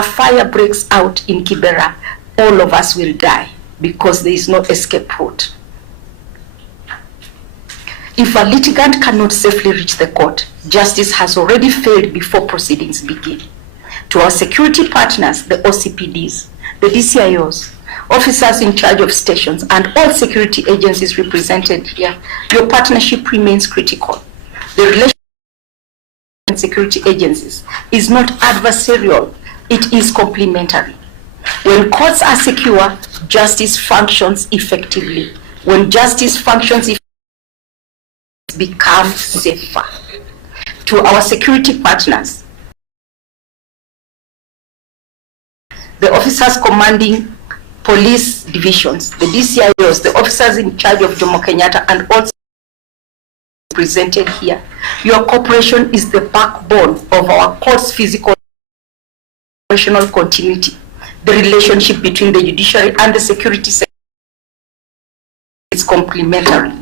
a fire breaks out in Kibera, all of us will die because there is no escape route. If a litigant cannot safely reach the court, justice has already failed before proceedings begin. To our security partners, the OCPDs, the DCIOs, officers in charge of stations, and all security agencies represented here, your partnership remains critical. The relationship with security agencies is not adversarial, it is complementary. When courts are secure, justice functions effectively. When justice functions effectively, it becomes safer. To our security partners, the officers commanding police divisions, the DCIOs, the officers in charge of Jomo Kenyatta, and also presented here, your cooperation is the backbone of our court's physical operational continuity. The relationship between the judiciary and the security sector is complementary.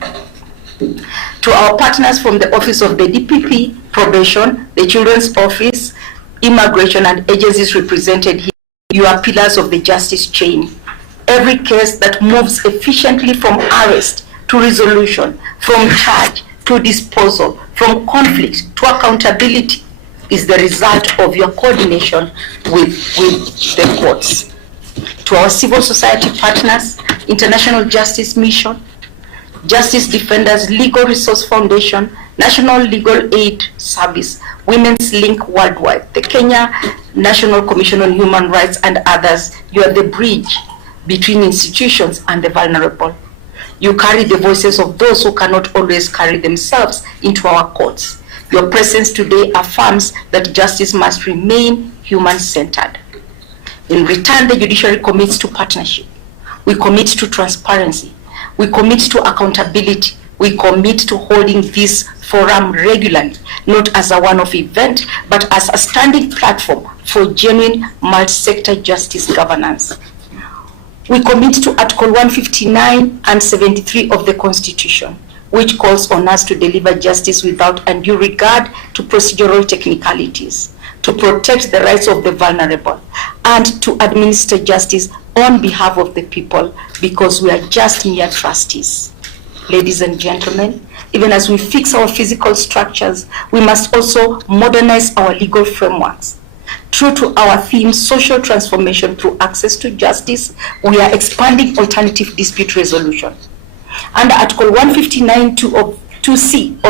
To our partners from the Office of the DPP, Probation, the Children's Office, Immigration, and agencies represented here, you are pillars of the justice chain. Every case that moves efficiently from arrest to resolution, from charge to disposal, from conflict to accountability is the result of your coordination with the courts. To our civil society partners, International Justice Mission, Justice Defenders Legal Resource Foundation, National Legal Aid Service, Women's Link Worldwide, the Kenya National Commission on Human Rights, and others, you are the bridge between institutions and the vulnerable. You carry the voices of those who cannot always carry themselves into our courts. Your presence today affirms that justice must remain human-centered. In return, the judiciary commits to partnership. We commit to transparency. We commit to accountability. We commit to holding this forum regularly, not as a one-off event, but as a standing platform for genuine multi-sector justice governance. We commit to Article 159 and 73 of the Constitution, which calls on us to deliver justice without undue regard to procedural technicalities, to protect the rights of the vulnerable, and to administer justice on behalf of the people, because we are just mere trustees. Ladies and gentlemen, even as we fix our physical structures, we must also modernize our legal frameworks. True to our theme, social transformation through access to justice, we are expanding alternative dispute resolution. Under Article 159 2C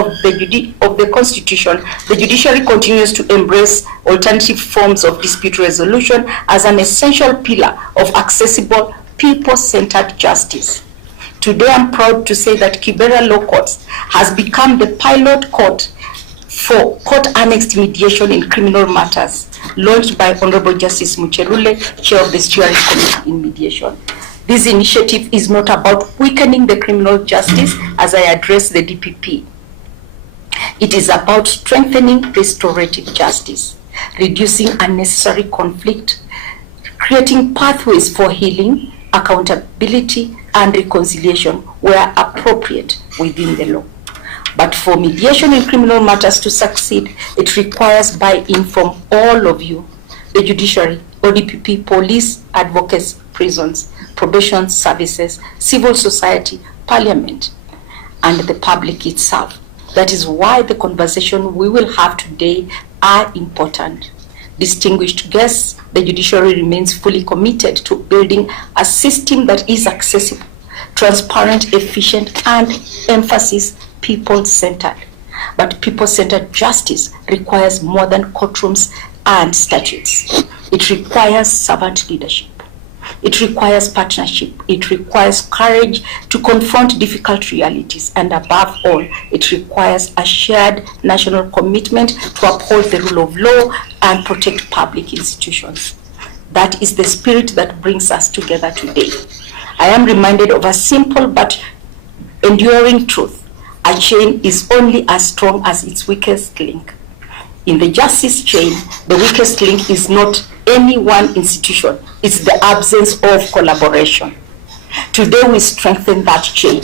of the Constitution, the judiciary continues to embrace alternative forms of dispute resolution as an essential pillar of accessible, people-centered justice. Today, I'm proud to say that Kibera Law Courts has become the pilot court for court-annexed mediation in criminal matters, launched by Honorable Justice Muchelule, Chair of the Steering Committee in Mediation. This initiative is not about weakening the criminal justice as I address the DPP. It is about strengthening restorative justice, reducing unnecessary conflict, creating pathways for healing, accountability, and reconciliation where appropriate within the law. But for mediation in criminal matters to succeed, it requires buy-in from all of you, the judiciary, ODPP, police, advocates, prisons, probation services, civil society, parliament, and the public itself. That is why the conversation we will have today are important. Distinguished guests, the judiciary remains fully committed to building a system that is accessible, transparent, efficient, and emphasis people-centered. But people-centered justice requires more than courtrooms and statutes. It requires servant leadership. It requires partnership. It requires courage to confront difficult realities. And above all, it requires a shared national commitment to uphold the rule of law and protect public institutions. That is the spirit that brings us together today. I am reminded of a simple but enduring truth. A chain is only as strong as its weakest link. In the justice chain, the weakest link is not any one institution, it's the absence of collaboration. Today we strengthen that chain.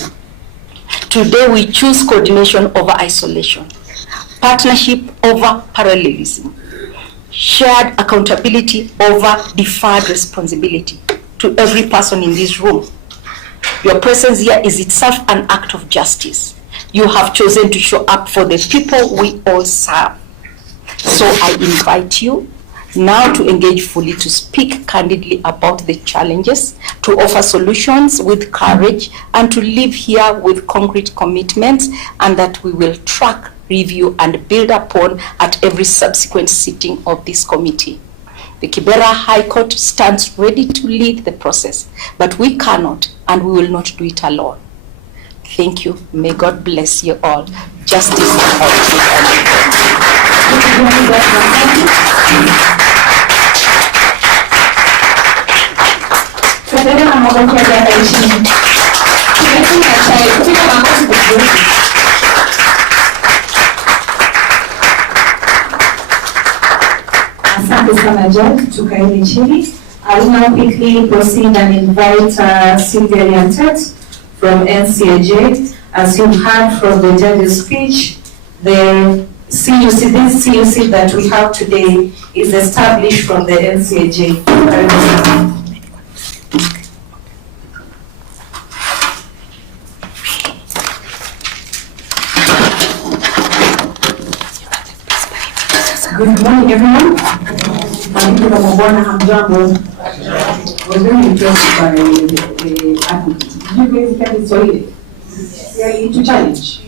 Today we choose coordination over isolation, partnership over parallelism, shared accountability over deferred responsibility to every person in this room. Your presence here is itself an act of justice. You have chosen to show up for the people we all serve. So I invite you now to engage fully, to speak candidly about the challenges, to offer solutions with courage, and to live here with concrete commitments, and that we will track, review, and build upon at every subsequent sitting of this committee. The Kibera High Court stands ready to lead the process, but we cannot and we will not do it alone. Thank you. May God bless you all. Justice and Asante sana Jack, tukaeni chini. I will now quickly proceed and invite Sylvia Liantet from NCAJ. As you heard from the judge's speech, the CUC, this CUC that we have today is established from the NCAJ. Good morning, everyone. I'm Hamjambo. I was very impressed by the advocate. Did you basically solve it? Yeah, to challenge.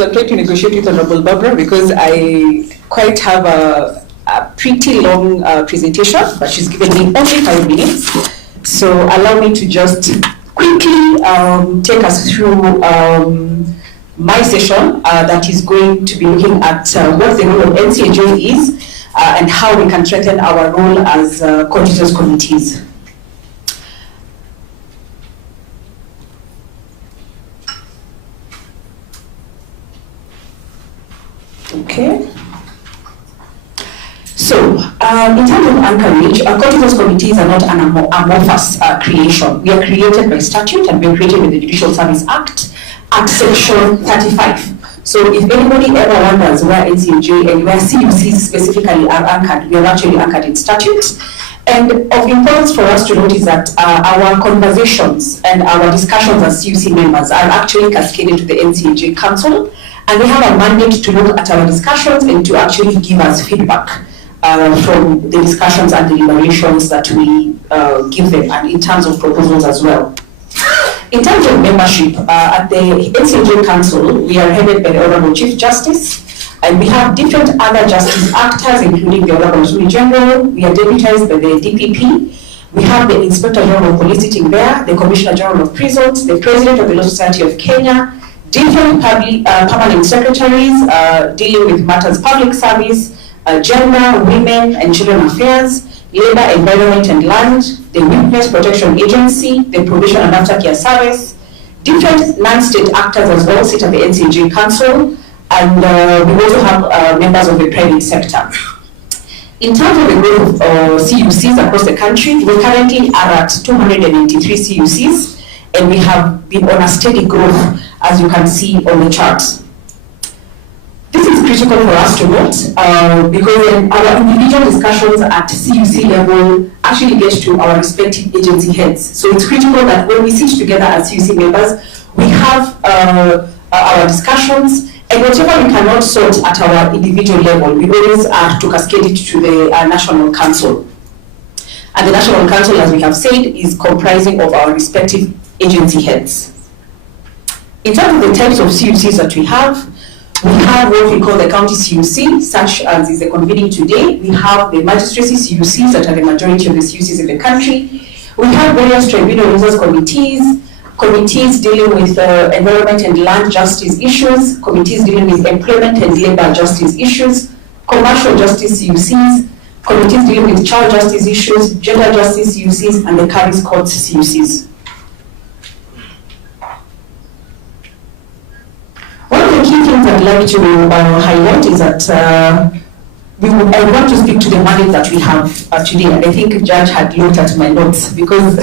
So I'm trying to negotiate with Honorable Barbara because I quite have a pretty long presentation, but she's given me only 5 minutes. So allow me to just quickly take us through my session that is going to be looking at what the role of NCAJ is and how we can strengthen our role as coordinators committees. Okay. So, in terms of anchorage, coordinators committees are not an amorphous creation. We are created by statute and we are created with the Judicial Service Act at section 35. So if anybody ever wonders where NCAJ and where CUCs specifically are anchored, we are actually anchored in statute. And of importance for us to note is that our conversations and our discussions as CUC members are actually cascaded to the NCAJ Council, and they have a mandate to look at our discussions and to actually give us feedback from the discussions and deliberations that we give them, and in terms of proposals as well. In terms of membership, at the NCAJ Council, we are headed by the Honorable Chief Justice, and we have different other justice actors, including the Honorable Attorney General. We are deputized by the DPP. We have the Inspector General of Police sitting there, the Commissioner General of Prisons, the President of the Law Society of Kenya, different permanent secretaries dealing with matters public service, gender, women and children affairs, labor, environment and land, the Witness Protection Agency, the Probation and Aftercare Service. Different non-state actors as well sit at the NCAJ Council, and we also have members of the private sector. In terms of the growth of CUCs across the country, we currently are at 293 CUCs, and we have been on a steady growth, as you can see on the chart. This is critical for us to note because our individual discussions at CUC level actually get to our respective agency heads. So it's critical that when we sit together as CUC members, we have our discussions, and whatever we cannot sort at our individual level, we always have to cascade it to the National Council. And the National Council, as we have said, is comprising of our respective agency heads. In terms of the types of CUCs that we have what we call the county CUC, such as is the convening today. We have the magistrates CUCs that are the majority of the CUCs in the country. We have various tribunal users committees, committees dealing with environment and land justice issues, committees dealing with employment and labor justice issues, commercial justice CUCs, committees dealing with child justice issues, gender justice CUCs, and the Caris Courts CUCs. One of the key things I'd like to highlight is that I want to speak to the mandate that we have today, and I think the Judge had looked at my notes because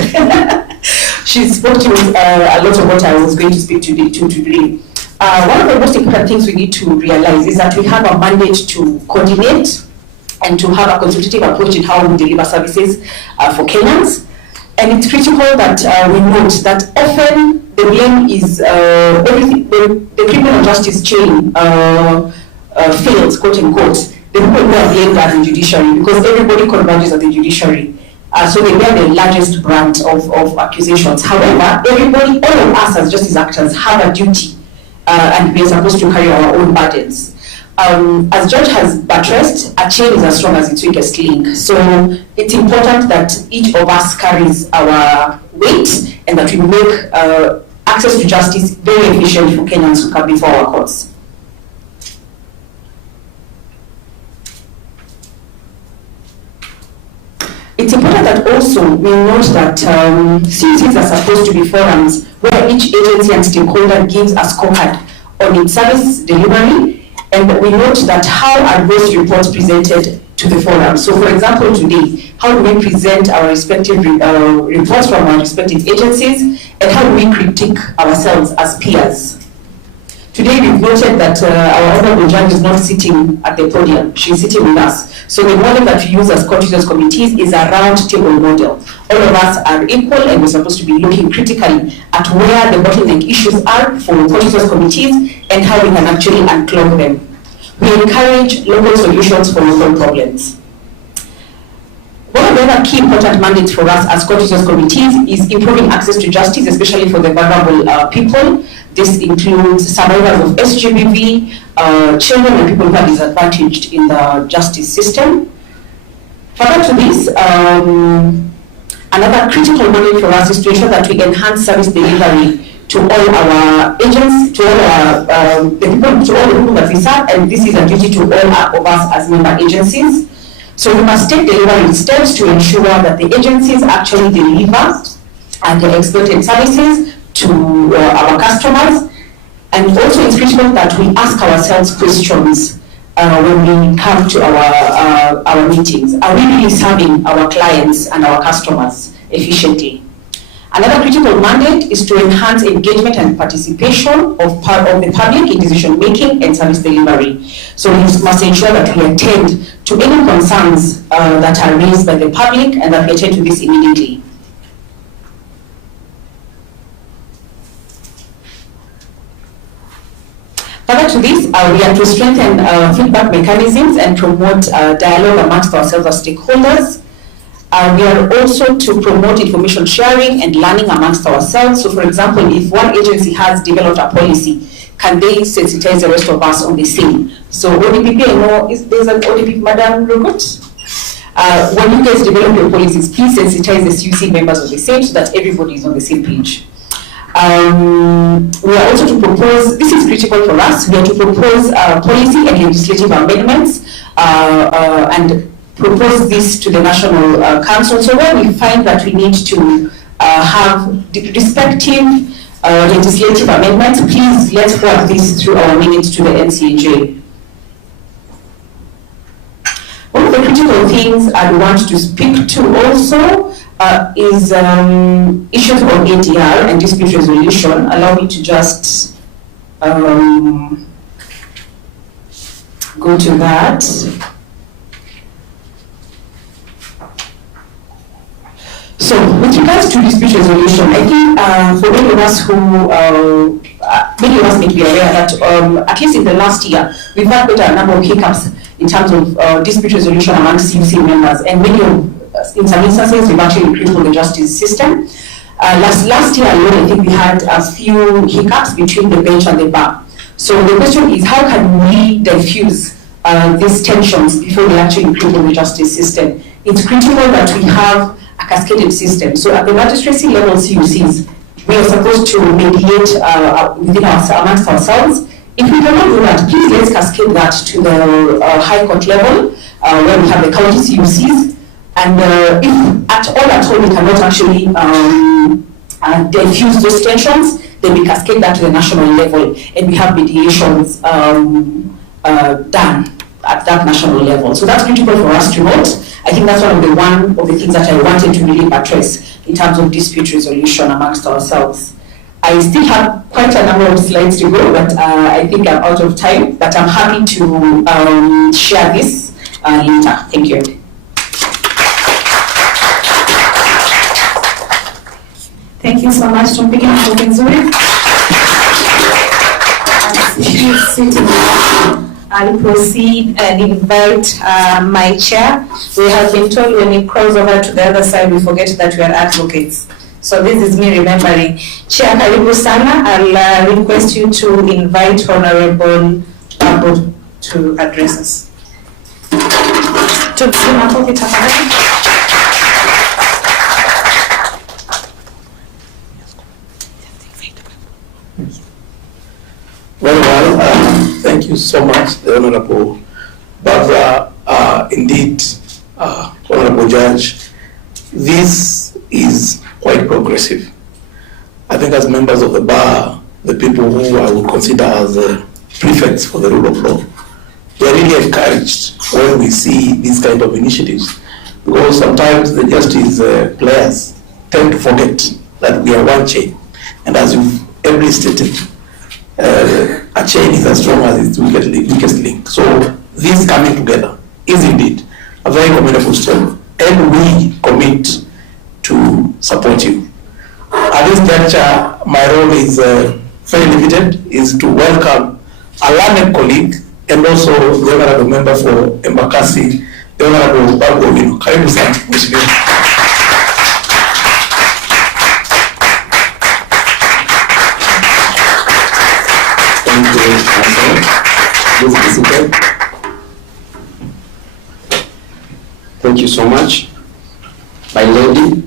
she spoke to a lot of what I was going to speak to today. One of the most important things we need to realize is that we have a mandate to coordinate and to have a consultative approach in how we deliver services for Kenyans. And it's critical that we note that often the blame is everything, the criminal justice chain fails, quote unquote. The people who are blamed are the judiciary, because everybody converges at the judiciary. So they bear the largest brunt of accusations. However, everybody, all of us as justice actors have a duty and we are supposed to carry our own burdens. As George has buttressed, a chain is as strong as its weakest link. So it's important that each of us carries our weight and that we make access to justice very efficient for Kenyans who come before our courts. It's important that also we note that CUCs are supposed to be forums where each agency and stakeholder gives a scorecard on its service delivery, and we note that how are those reports presented to the forum. So for example, today, how do we present our respective reports from our respective agencies, and how do we critique ourselves as peers? Today we've noted that our honorable judge is not sitting at the podium, she's sitting with us. So the model that we use as court committees is a round table model. All of us are equal and we're supposed to be looking critically at where the bottleneck issues are for court committees and how we can actually unclog them. We encourage local solutions for local problems. One of the other key important mandates for us as court committees is improving access to justice, especially for the vulnerable people. This includes survivors of SGBV, children and people who are disadvantaged in the justice system. Further to this, another critical mandate for us is to ensure that we enhance service delivery to all our agents, to all the people that we serve, and this is a duty to all of us as member agencies. So we must take delivery steps to ensure that the agencies actually deliver the expected services to our customers. And also it's critical that we ask ourselves questions when we come to our meetings. Are we really serving our clients and our customers efficiently? Another critical mandate is to enhance engagement and participation of the public in decision making and service delivery. So we must ensure that we attend to any concerns that are raised by the public and that we attend to this immediately. Further to this, we are to strengthen feedback mechanisms and promote dialogue amongst ourselves as stakeholders. We are also to promote information sharing and learning amongst ourselves. So for example, if one agency has developed a policy, can they sensitize the rest of us on the same? So ODPP, I know, there's an ODPP, Madam Rugut. When you guys develop your policies, please sensitize the CUC members on the same so that everybody is on the same page. We are also to propose, this is critical for us, we are to propose policy and legislative amendments and propose this to the National Council. So where we find that we need to have the respective legislative amendments, please let's forward this through our minutes to the NCAJ. One of the critical things I want to speak to also is issues on ADR and dispute resolution. Allow me to just go to that. So, with regards to dispute resolution, I think for many of us many of us may be aware that at least in the last year, we've had quite a number of hiccups in terms of dispute resolution amongst CUC members, and in some instances, we've actually crippled the justice system. Last year alone, I think we had a few hiccups between the bench and the bar. So the question is, how can we diffuse these tensions before they actually cripple the justice system? It's critical that we have a cascaded system. So at the magistracy level CUCs, we are supposed to mediate amongst ourselves. If we cannot do that, please let's cascade that to the High Court level, where we have the county CUCs. And if at all we cannot actually diffuse those tensions, then we cascade that to the national level, and we have mediations done at that national level. So that's critical for us to note. I think that's one of the things that I wanted to really address in terms of dispute resolution amongst ourselves. I still have quite a number of slides to go, but I think I'm out of time. But I'm happy to share this later. Thank you. Thank you so much, Tumpige Mkurugenzi. She's sitting down. I'll proceed and invite my chair. We have been told when we cross over to the other side, we forget that we are advocates. So this is me remembering. Chair Karibu Sana, I'll request you to invite Honorable Babu to address us. Well, thank you so much, the Honorable Barbara. Indeed, Honorable Judge, this is quite progressive. I think as members of the bar, the people who I would consider as prefects for the rule of law, we are really encouraged when we see these kind of initiatives, because sometimes the justice players tend to forget that we are one chain, and as you've ably stated, a chain is as strong as its weakest link. So this coming together is indeed a very commendable step, and we commit to support you. At this juncture, my role is very limited, is to welcome a learned colleague and also the Honorable Member for Embakasi, the Honorable Babu Holding. Karibu sana, Mheshimiwa. Thank you, Council. Please be seated. Thank you so much. My lady,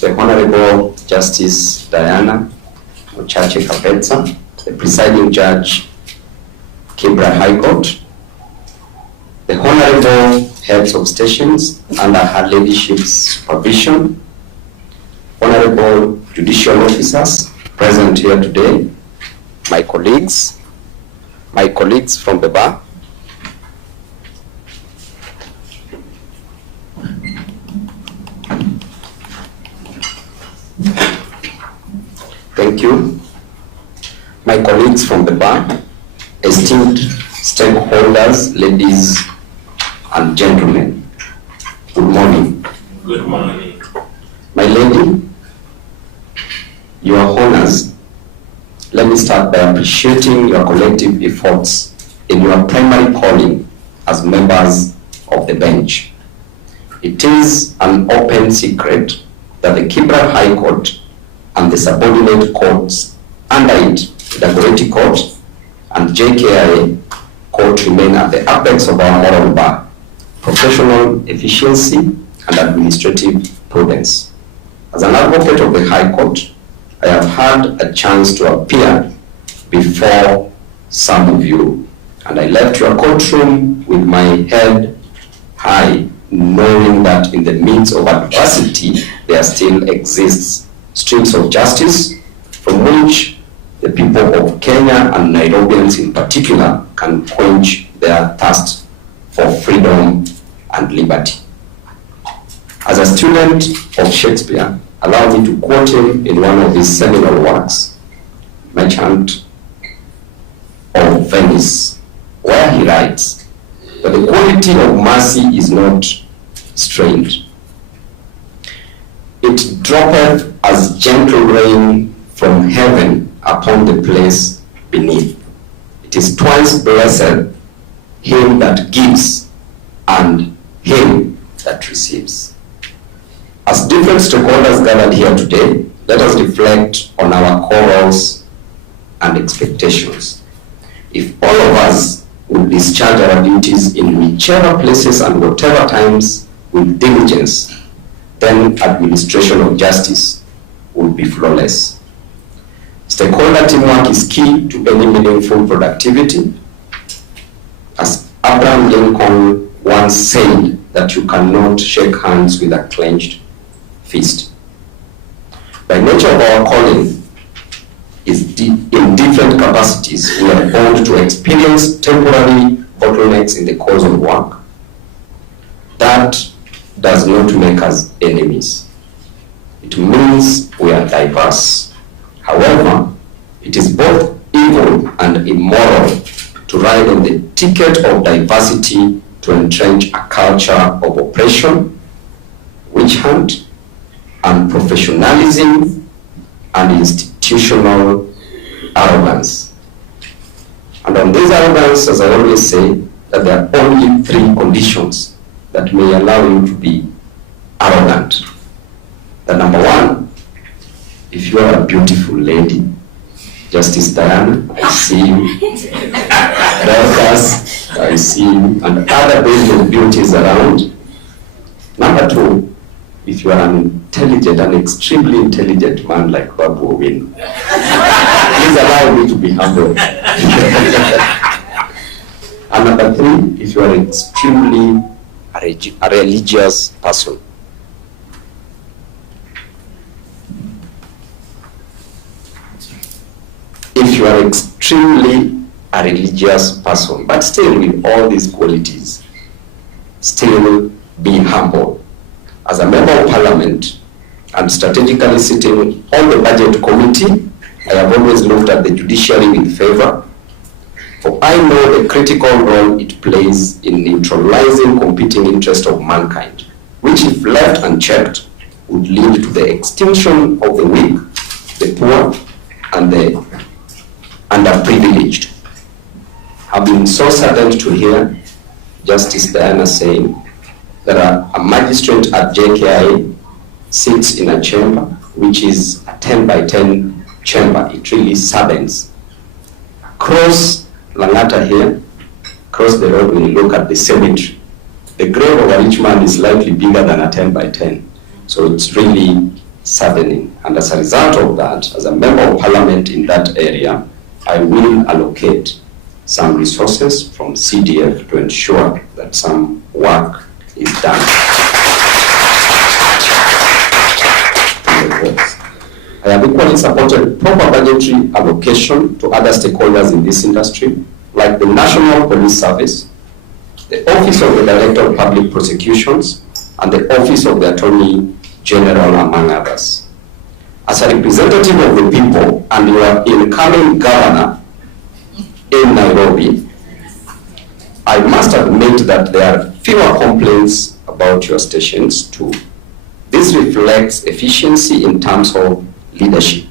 the Honorable Justice Diana Ochache Kapetsa, the presiding judge, Kibra High Court, the Honorable heads of stations under her ladyship's supervision, Honorable judicial officers present here today, my colleagues from the bar, thank you, my colleagues from the bar, esteemed stakeholders, ladies and gentlemen, good morning. Good morning. My lady, your honors, let me start by appreciating your collective efforts in your primary calling as members of the bench. It is an open secret that the Kibra High Court and the subordinate courts under it, the Dagoretti Court and JKIA Court, remain at the apex of our moral bar, professional efficiency and administrative prudence. As an advocate of the High Court, I have had a chance to appear before some of you, and I left your courtroom with my head high, knowing that in the midst of adversity, there still exists streams of justice from which the people of Kenya and Nairobians in particular can quench their thirst for freedom and liberty. As a student of Shakespeare, allow me to quote him in one of his seminal works, Merchant of Venice, where he writes that the quality of mercy is not strained. It droppeth as gentle rain from heaven upon the place beneath. It is twice blessed him that gives and him that receives. As different stakeholders gathered here today, let us reflect on our core roles and expectations. If all of us would discharge our duties in whichever places and whatever times with diligence, then administration of justice would be flawless. Stakeholder teamwork is key to any meaningful productivity. As Abraham Lincoln once said, that you cannot shake hands with a clenched fist. By nature of our calling is in different capacities, we are bound to experience temporary bottlenecks in the course of work. That does not make us enemies. It means we are diverse. However, It is both evil and immoral to ride on the ticket of diversity to entrench a culture of oppression, witch hunt, unprofessionalism, and institutional arrogance. And on this arrogance, as I always say, that there are only 3 conditions that may allow you to be arrogant. The number 1, if you are a beautiful lady, Justice Diana, I see you. Dorcas, I see you, and other brilliant beauties around. Number 2, if you are an intelligent, an extremely intelligent man like Babu Holding, please allow me to be humble. And number 3, if you are extremely a religious person. If you are extremely a religious person, but still with all these qualities, still be humble. As a member of parliament and strategically sitting on the budget committee, I have always looked at the judiciary with favor, for I know the critical role it plays in neutralizing competing interests of mankind, which if left unchecked would lead to the extinction of the weak, the poor, and the underprivileged. I've been so saddened to hear Justice Diana saying that a magistrate at JKI sits in a chamber which is a 10 by 10 chamber. It really saddens. Across Langata here, across the road, when you look at the cemetery, the grave of a rich man is slightly bigger than a 10 by 10. So it's really saddening. And as a result of that, as a member of parliament in that area, I will allocate some resources from CDF to ensure that some work is done. I have equally supported proper budgetary allocation to other stakeholders in this industry, like the National Police Service, the Office of the Director of Public Prosecutions, and the Office of the Attorney General, among others. As a representative of the people and your incoming governor in Nairobi, I must admit that there are fewer complaints about your stations too. This reflects efficiency in terms of leadership.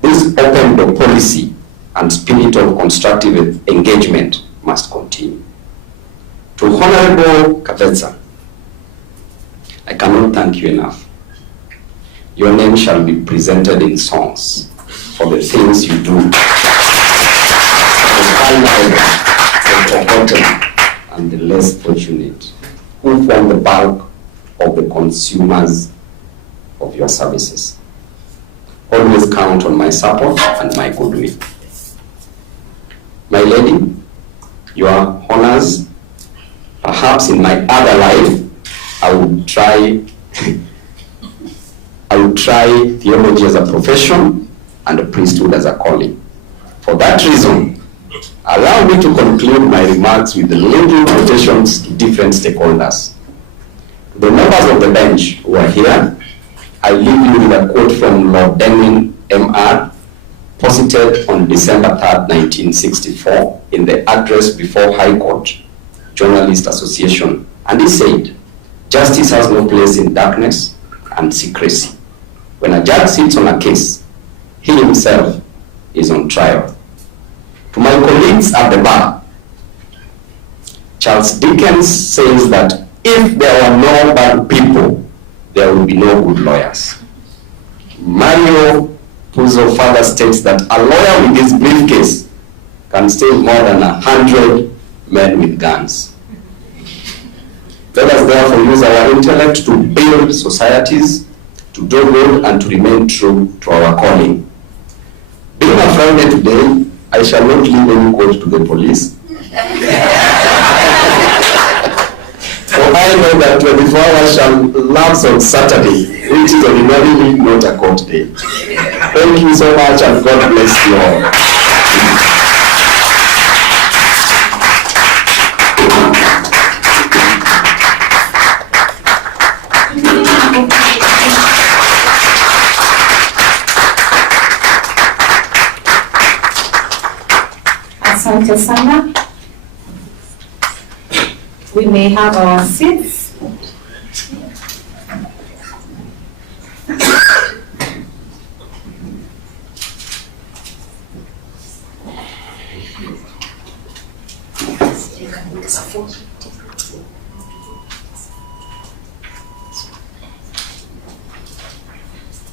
This open door policy and spirit of constructive engagement must continue. To Honorable Kapetsa, I cannot thank you enough. Your name shall be presented in songs for the things you do. The forgotten and the less fortunate, who form the bulk of the consumers of your services. Always count on my support and my goodwill. My lady, your honors, perhaps in my other life, I would try theology as a profession and the priesthood as a calling. For that reason, allow me to conclude my remarks with the legal quotations to different stakeholders. The members of the bench who are here, I leave you with a quote from Lord Denman M.R., posited on December 3rd, 1964, in the address before High Court Journalist Association. And he said, "Justice has no place in darkness and secrecy. When a judge sits on a case, he himself is on trial." To my colleagues at the bar, Charles Dickens says that if there were no bad people, there would be no good lawyers. Mario Puzo further states that a lawyer with his briefcase can steal more than 100 men with guns. Let us therefore use our intellect to build societies, to do good, and to remain true to our calling. Being a Friday today, I shall not leave any quote to the police. For I know that 24 hours shall lapse on Saturday, which is ordinarily not a court day. Thank you so much, and God bless you all. Asante sana. We may have our seats.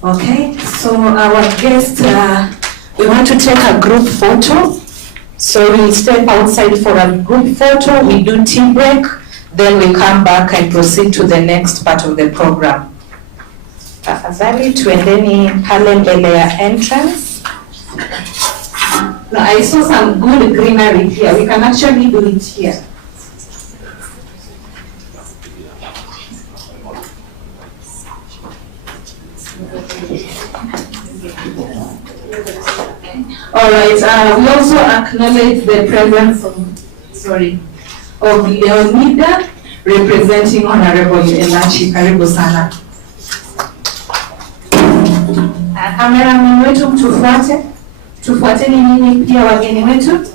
Okay, so our guest, we want to take a group photo. So we'll step outside for a group photo, we do tea break, then we come back and proceed to the next part of the program. Tafadhali tuendeni pale mbele ya entrance. No, I saw some good greenery here. We can actually do it here. All right, we also acknowledge the presence of Leonida, representing Honorable Elachi. Karibu sana. Cameraman wetu tufuateni nyinyi pia wageni wetu.